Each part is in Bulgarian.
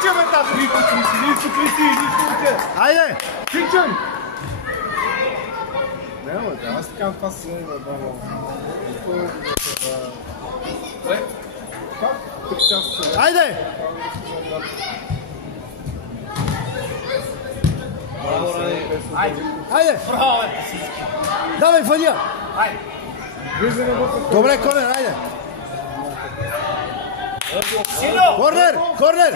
Тичаме там! Нищо, Айде! Тичай! Няма, да, аз така това си не баба. Айде! Айде! Давай, Фания! Добре, Корнер, айде! Корнер! Корнер!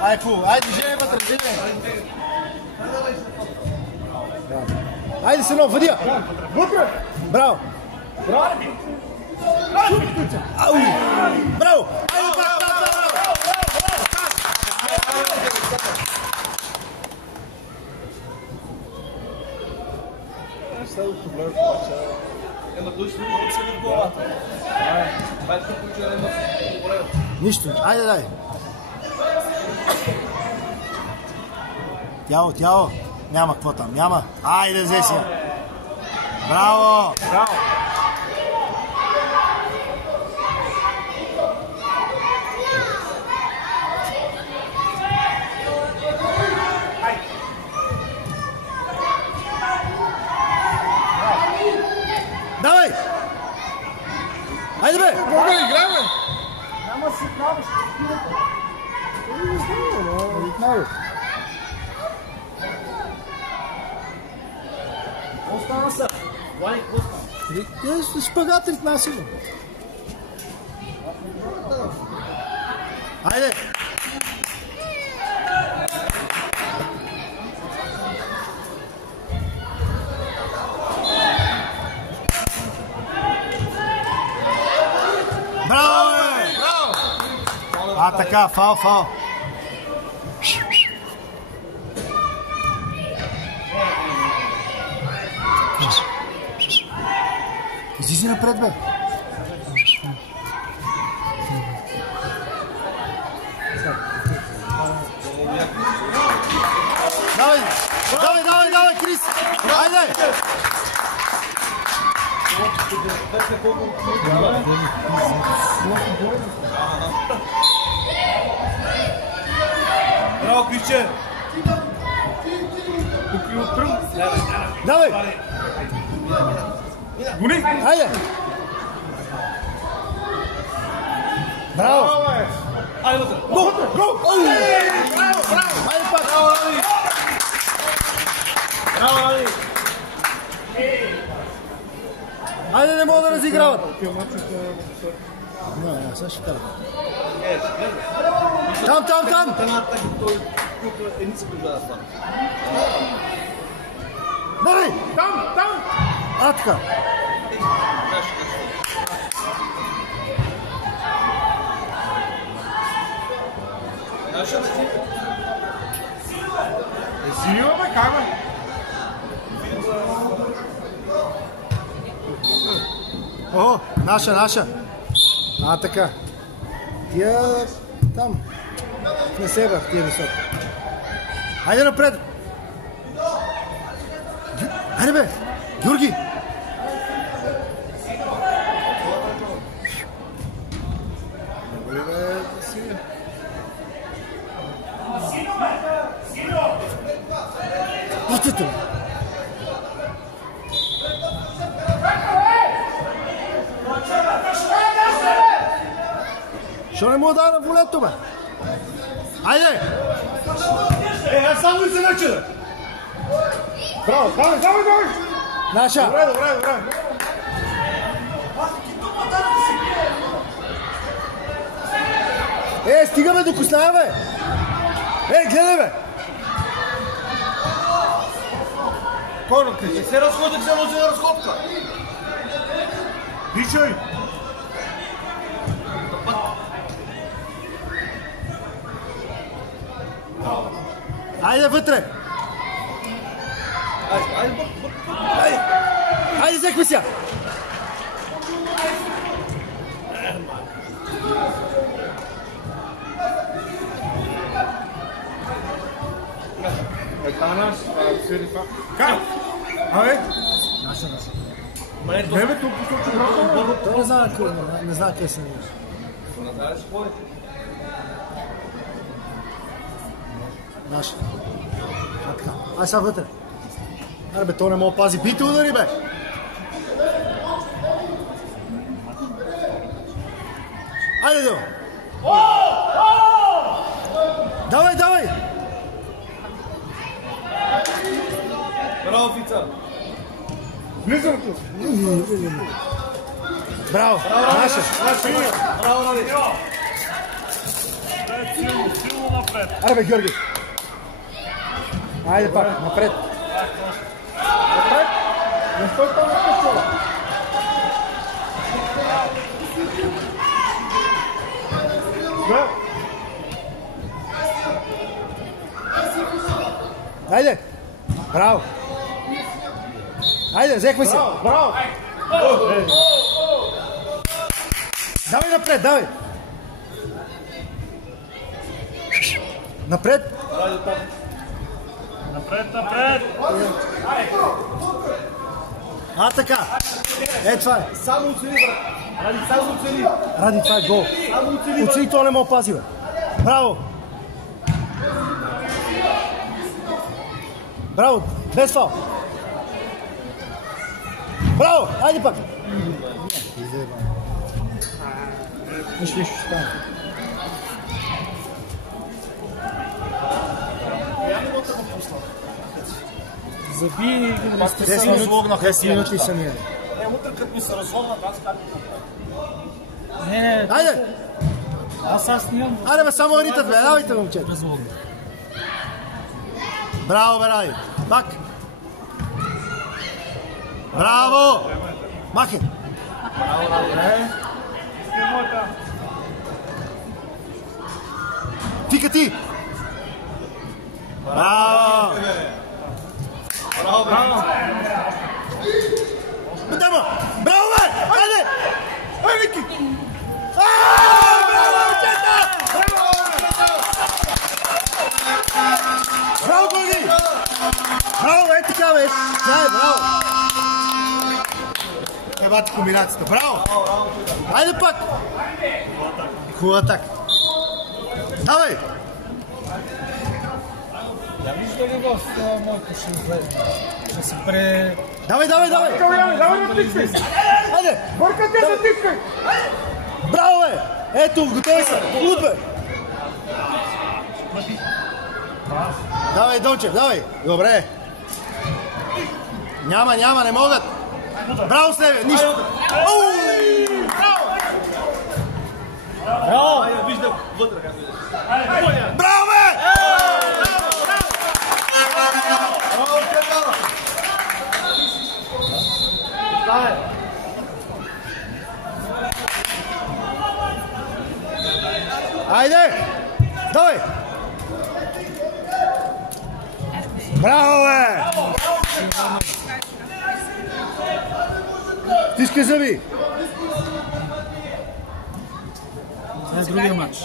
Айде, фу, айде, движение вътре, движение. Айде, сино, въдия! Вътре! Браво! Браво! Ау! Браво! Айде, пак, Следващото време обаче... Ема той ще види се в главата. Това е тук, че няма добре. нищо, айде, дай! Тяло, тяло! Няма какво там, няма! Айде, Зеси! Браво! Браво! Давай! Айде, бе! Добре, играме! Няма си право, ще спирате. Не знам, не знам. Остана са. Влади, какво стана? Шпагат ритнаси го. Айде! Браво, бе! А, така, фал, фал. Излизи напред, бе. Давай, давай, давай, давай, Крис! Айде! Браво, Крисче! Тук и оттръм. Давай! Гони! Айде! Браво! Айде вътре! Го! Го! Браво, браво! Айде пак! Браво, Ради! Браво, Ради! Айде, не мога да разиграват! Не, сега ще карат. Там, там, там! Давай! Там, там! А, така! Силива, бе, как бе? О, наша, наша! А, така. Тия там. На север, тия високо. Хайде напред! Хайде, бе! Георги! Добре, бе, Силия. Отето! Що не мога да на волето, бе? Айде! Аз само и се начина! Браво, давай, давай, давай! Наша! Добре, добре, добре! Стига, бе, до косная, бе! Гледай, бе! Корно, не се разходи, се носи на разходка! Дичай! Айде вътре! Айде, взехме сега! Абе? Наша. Не бе, тук посочи врата. Той не знае къде се намираш. Наша. А така. Ай сега вътре. Аре бе, то не мога пази. Бийте удари бе! Айде, Дел! Давай, давай! Браво, офицер! Влизам тук! Браво! Наша! Браво, Ради! Силно напред. Аре бе, Георги! Айде пак, напред! Напред! Не стой там на къщола! Айде! Браво! Айде, взехме се! Браво! Давай напред, давай! Напред! Напред! А така! Е, това е! Само оцели, брат! Ради, само оцели! Ради, това е гол! Само оцели! Оцели, то не мога пази, бе! Браво! Браво! Без фал! Браво! Айде пак! Нищо ще стане. Заби 10 минути са минали. Утре като ми се разлогнат, аз как? Не, Айде! аз нямам. Айде бе, само ритът бе, давайте момчета. Браво бе, Ради! Пак! Браво! Махай! Тика ти! Браво! Браво, браво! Браво! Браво бе! Айде! Айде ки! Браво, момчета! Браво, Георги! Браво, е така бе! Това е, браво! Ебате комбинацията, браво! Айде пак! Хубава атака! Давай! Я вижда ли в моето ще се пре... Давай! Давай да тикай! Айде! Бъркате да тикай! Браво бе! Ето, готови са! Луд бе! Давай, Дончев, давай! Добре! Няма, не могат! Браво, Слеве! Нищо! Браво! Айде, виждам вътре как видиш. Браво бе! Браво, Петър! Давай! Айде! Давай! Браво бе! Стискай зъби! Това е другия матч.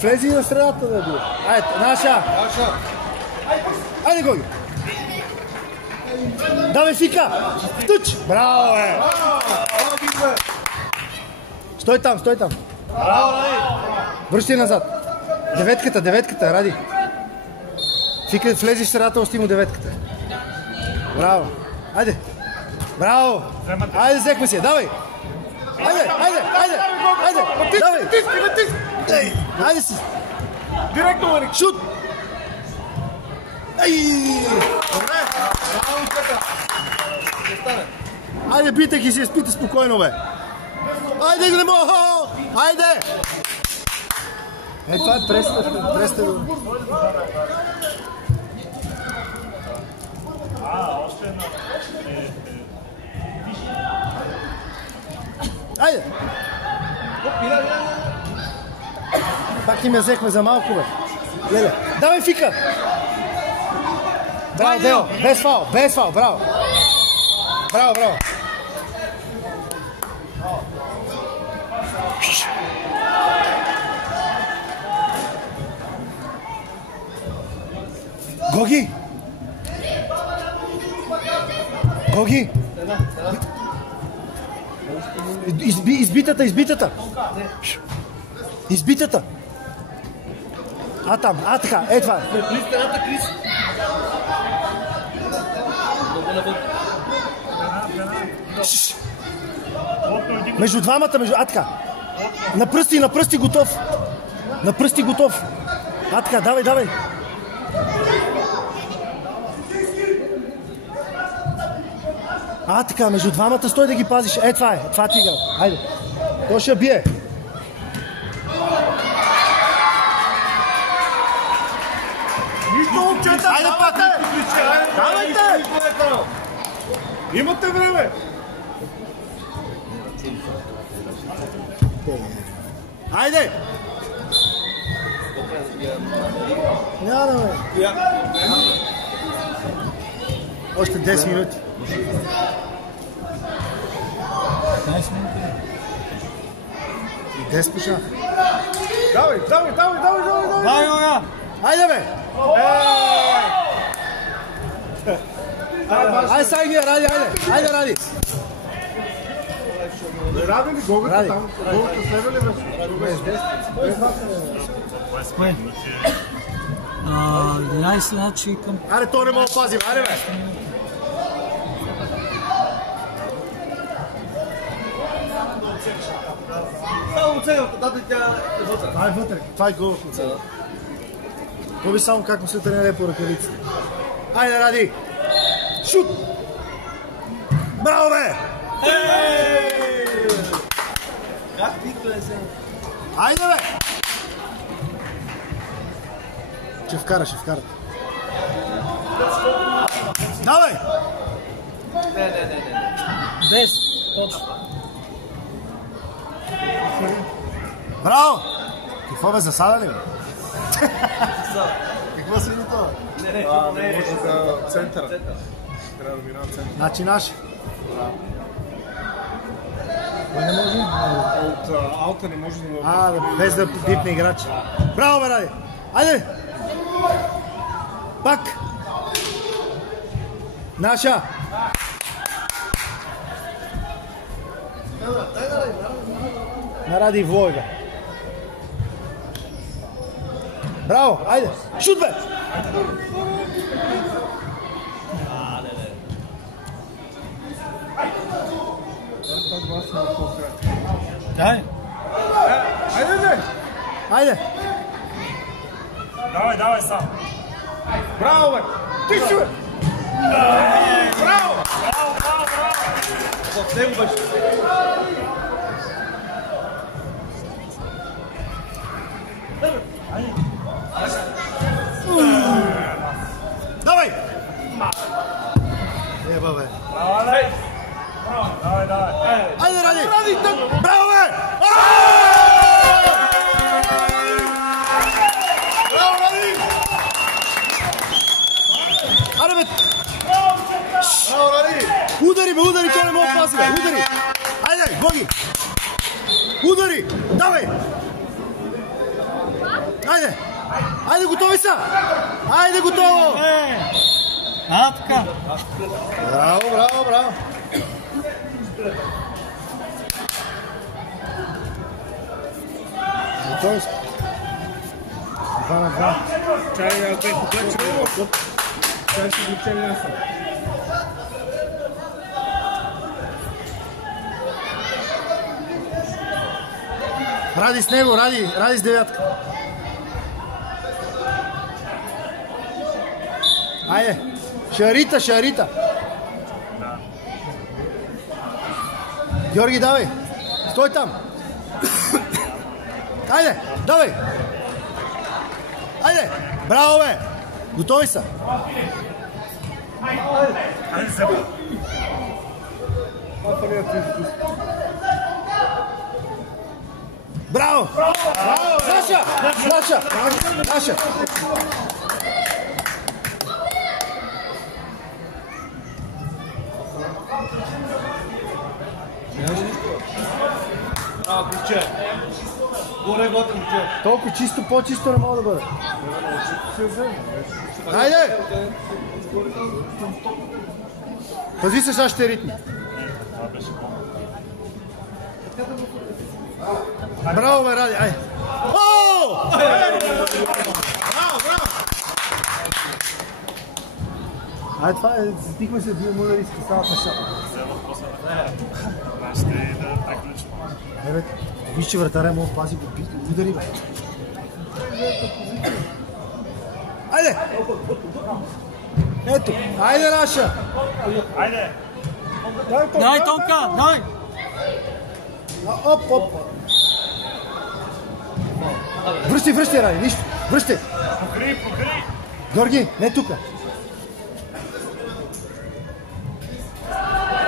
Влези на средата да бие. Айде, наша! Айде, Гоги! Давай, Фика! Туч! Браво бе! Стой там! Браво, Ради! Връщай назад! Деветката, Ради! Фика, влезеш в средата, ости му деветката. Браво! Айде! Браво! Айде, взехме си! Давай! Айде! Давай! Натисни! Айде си! Директно, Марик! Шут! Ай! Добре! Браво, Петър! Ще стане! Айде, бийте ги си, спите спокойно, бе! Айде, не мога! Айде! Е, това е престе го. Още една. Айде! Пак им я взехме за малко, бе. Леле, давай, Фика! Браво, Део! Без фал, браво! Браво! Гоги! Гоги! Избитата! Избитата! Там, така, това е. Крис, стената, Крис. Между двамата, така. На пръсти готов. Така, давай. Така, между двамата стой да ги пазиш. Това е. Това ти игра. Хайде. Той ще бие. Нищо, момчета! Хайде, пате! Давайте! Имате време! Хайде! Няма, бе. Още 10 минути. 15 минути. И 10 почна. Давай! Давай, Гога! Хайде, бе! Айде, сега ги, Ради, айде, Ради! Ради ли Гогата Ради. там? Гогата следва ли беше? 11, значи към... Аре, то не мога да пазим, аре, бе! Само цегалата, дата тя е вътре. Това е вътре, това е голът на цялата. То би само как му се тренира по ръкавиците. Айде, Ради! Шут! Браво, бе! Как ти е сега? Айде, бе! Ще вкарат. Давай! Не. 10, точно. Браво! Какво бе, засада ли бе? Какво се това? Не. Може да центъра. Трябва да минава центъра. Значи наши. От аута не може да... Без да пипне играч. Браво, бе, Ради! Айде! Пак! Наша! На Ради Влой, бе. Браво! Айде! Шут, бе! Дай! Айде! Давай сам. Браво, бе! Ти си, бе! Браво! В него беше. Давай! Еба, бе. Давай. Айде, Ради! Браво, бе! Браво, Ради! Аре, бе! Браво, Ради! Удари, бе, удари, той не мога да пази, бе! Удари! Айде, Гоги! Удари! Давай! Айде! Айде, готови са! Айде, готово! Така. Браво! Готови са. 2 на 2. Чай, те погледче. Чай си ги цели ясно. Ради с него, Ради с девятка. Айде, Шарита. Георги, давай. Стой там. Айде, давай. Айде, браво, бе. Готови са. Айде се. Браво! Наша! Криче. Горе готин човек. Толкова чисто, по-чисто не мога да бъде. Хайде! Пази се същите ритми. Браво, бе, Ради, ай! О! Браво, браво! Ай, това е, затихме се, му да риска, стават нещата. Ще да преключим. Бе, виж, че вратаря му пази го удари, бе. Айде! Ето, айде, Раша! Айде! Дай, Тонка, дай! Оп, оп! Връщай, Ради, нищо! Връщай! Покри! Георги, не тука!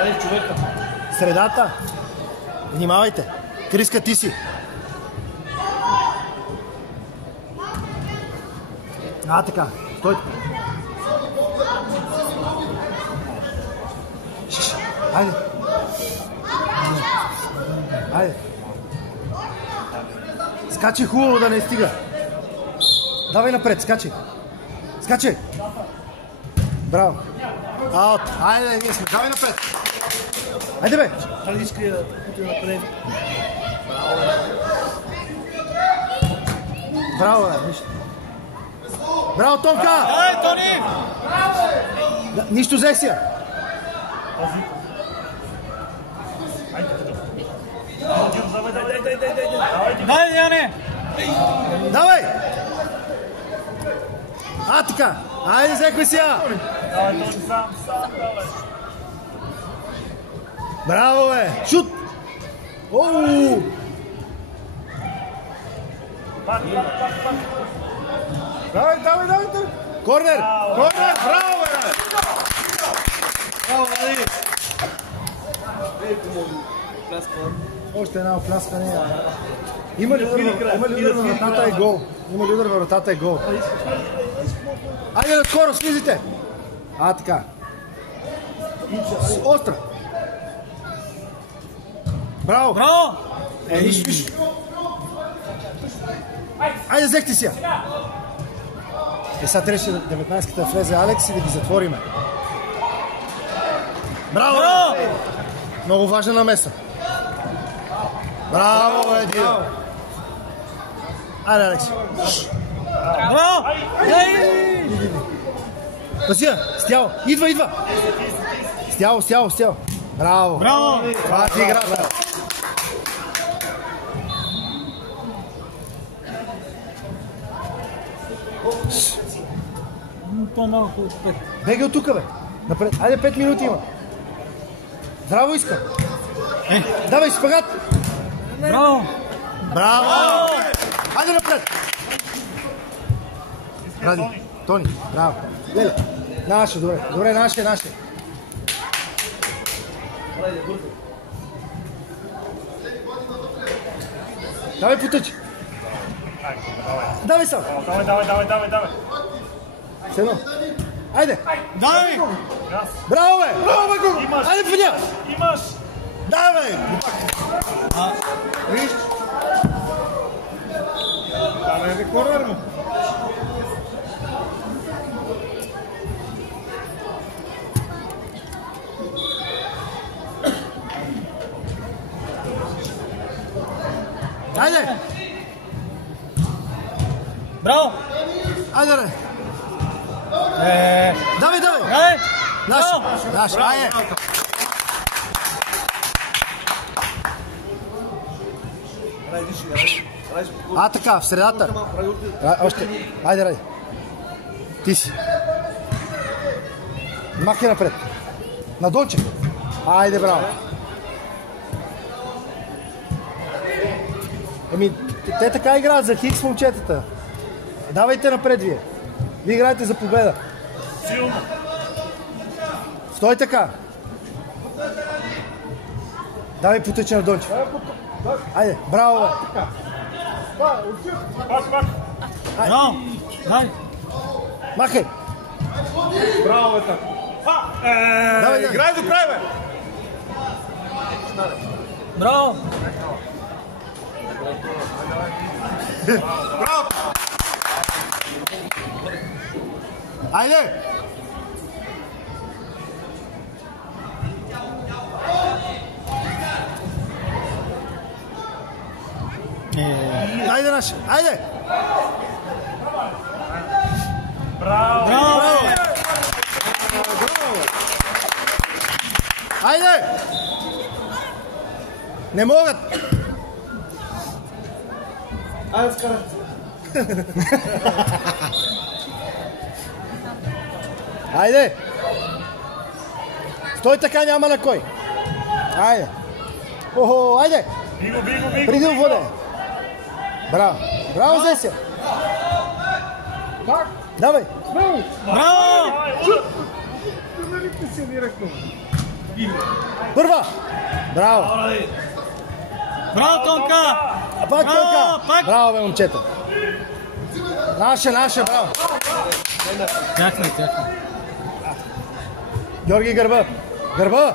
Айде човека. Средата! Внимавайте! Криска, ти си! Така, стой така! Айде! Айде! Скачи хубаво да не стига! Давай напред, скачи! Скачи! Браво! Аут! Айде, ние сме! Давай напред! Айде, бе! Дали иска да отиде напред? Браво, бе! Нищо! Браво, Тонка! Дай, Тони! Нищо взе си я! Дай, Яне! Давай! Така! Айде, взехме си я! Давай, този сам, давай! Браво, бе! Шут! Оу! Пак! Давай! Корнер! Корнер! Браво, бе! Браво, Ради! Пляска. Още една опляскане. Има ли удар на вратата и гол? Има ли удар на вратата и гол? Айде, скоро, слизите! Така. Остра! Браво! Браво! Нищо. Айде, взехте си я! Сега трябваше 19-ката да влезе Алекс и да ги затвориме. Браво! Браво! Много важна намеса. Браво, Едио! Айде, Алекс. Браво! Ей! Пасия, стял. Идва. Стял. Браво. Браво! Това ти играта. По-малко от 5. Бегай от тука, бе. Напред. Айде, 5 минути има. Здраво иска. Давай, спагат. Браво! Браво! Айде напред. Ради. Тони. Браво. Леле. Наше, добре, наше. Давай, потъчи. Давай сам. Давай! Седно. Айде. Дай! Браво, бе. Гого. Айде, пъня. Имаш! Давай. Виж. Давай, корнер му. Айде. Браво! Айде, бе. Давай. Ей! Наш, айде. Така, в средата. Още. Айде, Ради. Ти си. Махай напред. На Донче. Айде, браво. Те така играят за хикс, момчетата. Давайте напред вие. Вие играете за победа. Силно! Стой така. Давай потъче на Донче. Айде, браво, бе. Пак! Браво! Дай! Махай. Браво, бе, така. Давай. Играй до край, бе! Браво! Браво! Айде! Айде, наши! Айде! Браво! Браво! Айде! Не могат! Айде, скарай. Айде! Стой така, няма на кой! Айде! Охо, айде! Биго! Приди в воде! Браво! Браво, Зесия! Давай! Браво! Първа! Браво! Браво, Тонка! Пак Браво, Тонка! пак! Браво, бе, момчета! Наша, браво! Тяхна. Георги, гърба! Гърба!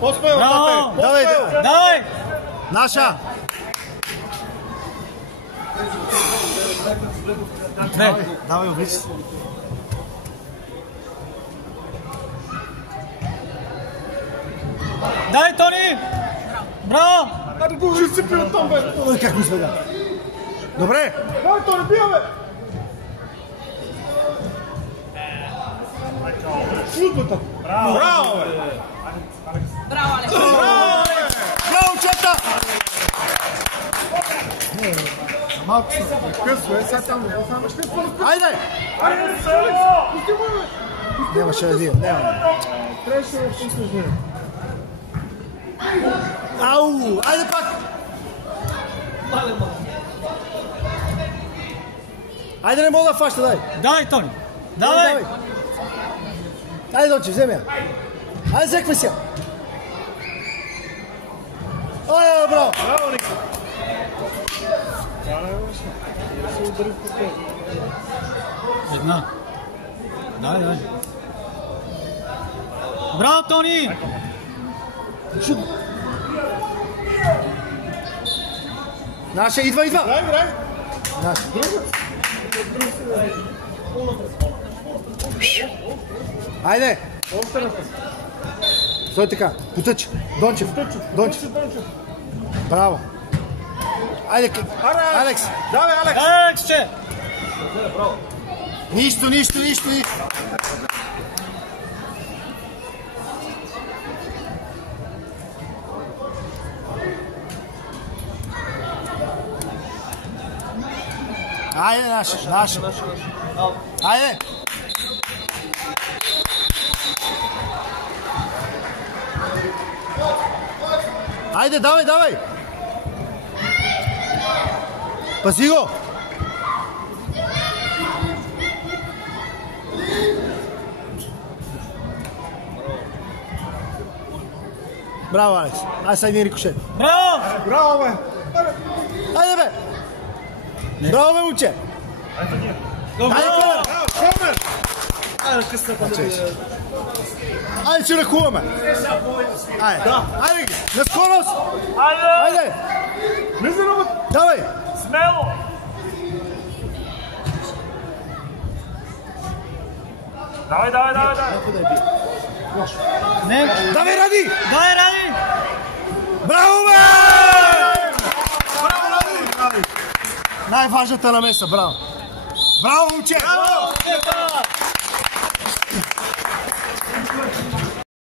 По-смело, Браво! тате! Давай! Давай! Наша! Две. Давай, обличи. Дай, Тони! Браво! Абе, Боже, си пил там, бе! Ой, как ми смега. Добре! Давай, Тони, бия, бе! Шутбата! Браво, бе! Браво, Алекс! Браво, чета! Малко се късва, сега там ще спомня. Айде! Айде, село! Нямаше да дия, няма. Трябваше да пуснеш, бе. Ау! Айде пак! Айде, не мога да фаща, дай! Давай, Тони! Давай! Давай! Айде, Донче, вземи я! Айде, зеквай си я! Ой, браво! Браво, Нико! Да се удари в пътя. Една. Давай. Браво, Тони! Наша, идва! Играй! Наша. Айде! Стой така, потъч! Дончев! Браво! Айде, Алекс! Давай, Алекс! Алекс! Нищо! Айде, наша! Айде! Айде, давай! Пази го! Браво, Алекс! Айде сега един рикошет! Браво! Браво, бе! Айде, бе! Браво, бе, момче! Айде, Кълър! Кълър! Айде, късната да ви... Айде, че ръкуваме! Айде ги! На скорост! Айде! Айде! Влизай на... Давай! Смело! Давай! Не! Давай, Ради! Давай, Ради! Браво, бе! Браво, Ради! Най-важната намеса, браво! Браво, момче! Браво!